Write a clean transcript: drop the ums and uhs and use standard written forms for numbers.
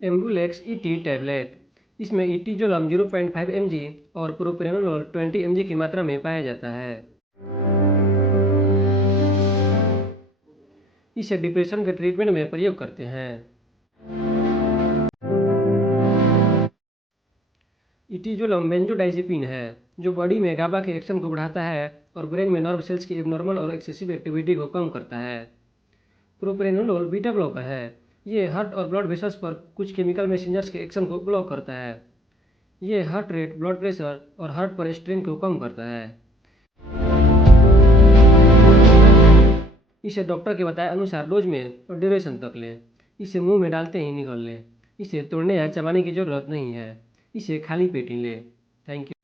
एम्बुलेक्स ET tablet. इसमें इटिजोलम 0.5 mg और propranolol 20 mg की मात्रा में पाया जाता है। इसे डिप्रेशन के ट्रीटमेंट में प्रयोग करते हैं। इटिजोलम बेंजोडाइज़ेपिन है जो बॉडी में गाबा के एक्शन को बढ़ाता है और ब्रेन में नर्व सेल्स की एबनॉर्मल और एक्सेसिव एक्टिविटी को कम करता है। प्रोप्रेनोलोल बीटा ब्लॉकर है। ये हार्ट और ब्लड वेसल्स पर कुछ केमिकल मैसेंजर्स के एक्शन को ब्लॉक करता है। ये हार्ट रेट, ब्लड प्रेशर और हार्ट पर स्ट्रेन को कम करता है। इसे डॉक्टर के बताए अनुसार डोज में और ड्यूरेशन तक लें। इसे मुंह में डालते ही निगल लें। इसे तोड़ने या चबाने की जरूरत नहीं है। इसे खाली पेट ही लें। Thank you.